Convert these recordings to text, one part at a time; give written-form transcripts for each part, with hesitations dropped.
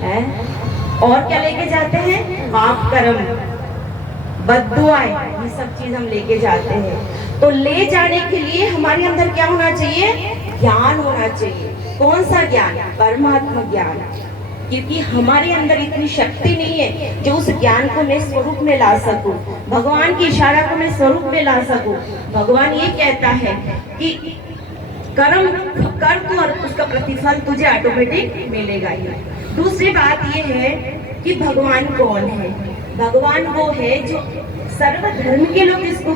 है। और क्या लेके जाते हैं? पाप कर्म, बद्दुआएं, ये सब चीज हम लेके जाते हैं। तो ले जाने के लिए हमारे अंदर क्या होना चाहिए? ज्ञान होना चाहिए। कौन सा ज्ञान? परमात्मा ज्ञान। क्योंकि हमारे अंदर इतनी शक्ति नहीं है जो उस ज्ञान को मैं स्वरूप में ला सकूं, भगवान की इशारा को मैं स्वरूप में ला सकूं। भगवान ये कहता है कि कर्म कर तू और उसका प्रतिफल तुझे ऑटोमेटिक मिलेगा ही। दूसरी बात ये है कि भगवान कौन है? भगवान वो है जो सर्वधर्म के लोग इसको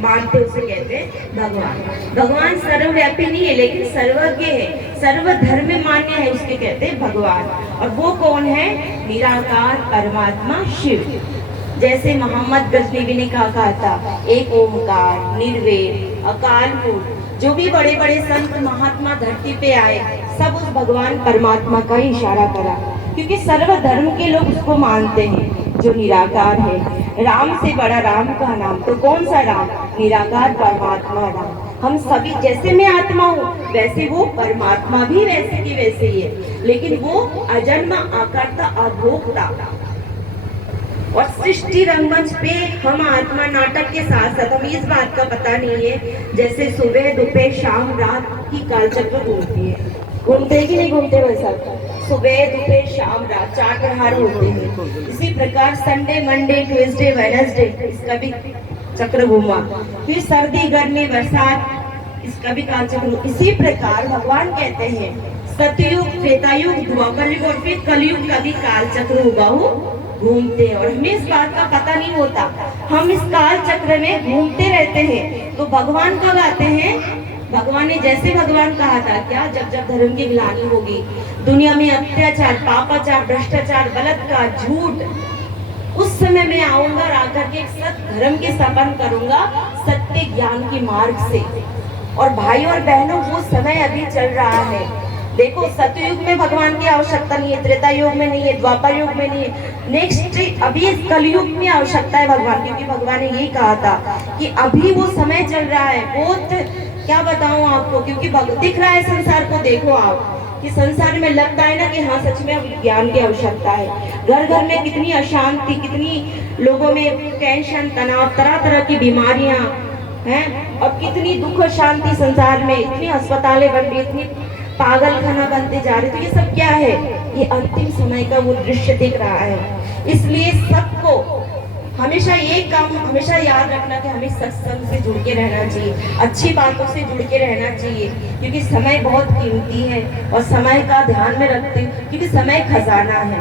मानते, उसे कहते हैं भगवान। भगवान सर्वव्यापी नहीं है लेकिन सर्वज्ञ है, सर्वधर्म मान्य है, उसके कहते हैं भगवान। और वो कौन है? निराकार परमात्मा शिव। जैसे मोहम्मद गजनवी ने कहा था, एक ओमकार निर्वेद अकाल मूर्त। जो भी बड़े बड़े संत महात्मा धरती पे आए, सब उस भगवान परमात्मा का ही इशारा करा, क्योंकि सर्वधर्म के लोग उसको मानते हैं जो निराकार है। राम से बड़ा राम का नाम तो कौन सा राम? निराकार परमात्मा राम। हम सभी, जैसे मैं आत्मा हूँ वैसे वो परमात्मा भी वैसे की वैसे ही है, लेकिन वो अजन्मा आकर्ता अभोक्ता। और सृष्टि रंगमंच पे हम आत्मा नाटक के साथ साथ हमें इस बात का पता नहीं है, जैसे सुबह दोपहर शाम रात की कालचक्र घूमती है, घूमते कि नहीं घूमते? वैसा सुबह दोपहर शाम रात 4 प्रहार होते हैं। इसी प्रकार संडे मंडे ट्यूसडे वेडनेसडे इसका भी चक्र घूमा, फिर सर्दी गर्मी बरसात इसका भी कालचक्र। इसी प्रकार भगवान कहते हैं सतयुग त्रेतायुग द्वापर युग और फिर कलयुग का भी कालचक्र हुबहू घूमते हैं। और हमें इस बात का पता नहीं होता, हम इस काल चक्र में घूमते रहते हैं। तो भगवान कब आते हैं? भगवान ने, जैसे भगवान कहा था क्या, जब जब धर्म की ग्लानि होगी, दुनिया में अत्याचार पापाचार भ्रष्टाचार बलात्कार झूठ, उस समय मैं आऊंगा और आकर के एक सत्य धर्म की स्थापना करूंगा सत्य ज्ञान के मार्ग से। और भाई और बहनों, वो समय अभी चल रहा है। देखो, सतयुग में भगवान की आवश्यकता नहीं है, त्रेता युग में नहीं है, द्वापर युग में नहीं है, नेक्स्ट अभी कलयुग में आवश्यकता है भगवान, क्योंकि भगवान ने यही कहा था कि अभी वो समय चल रहा है। बहुत क्या बताऊं आपको, क्योंकि दिख रहा है संसार को, देखो आप कि संसार में लगता है ना कि हाँ सच में ज्ञान की आवश्यकता है। घर घर में कितनी अशांति, कितनी लोगों में टेंशन तनाव, तरह तरह की बीमारियां हैं, और कितनी दुख शांति संसार में, इतनी अस्पतालें बन रही, इतनी पागल खाना बनते जा रहे। तो ये सब क्या है? ये अंतिम समय का वो दृश्य दिख रहा है। इसलिए सबको हमेशा ये काम हमेशा याद रखना कि हमें सत्संग से जुड़ के रहना चाहिए, अच्छी बातों से जुड़ के रहना चाहिए, क्योंकि समय बहुत कीमती है और समय का ध्यान में रखते हैं, क्योंकि समय खजाना है।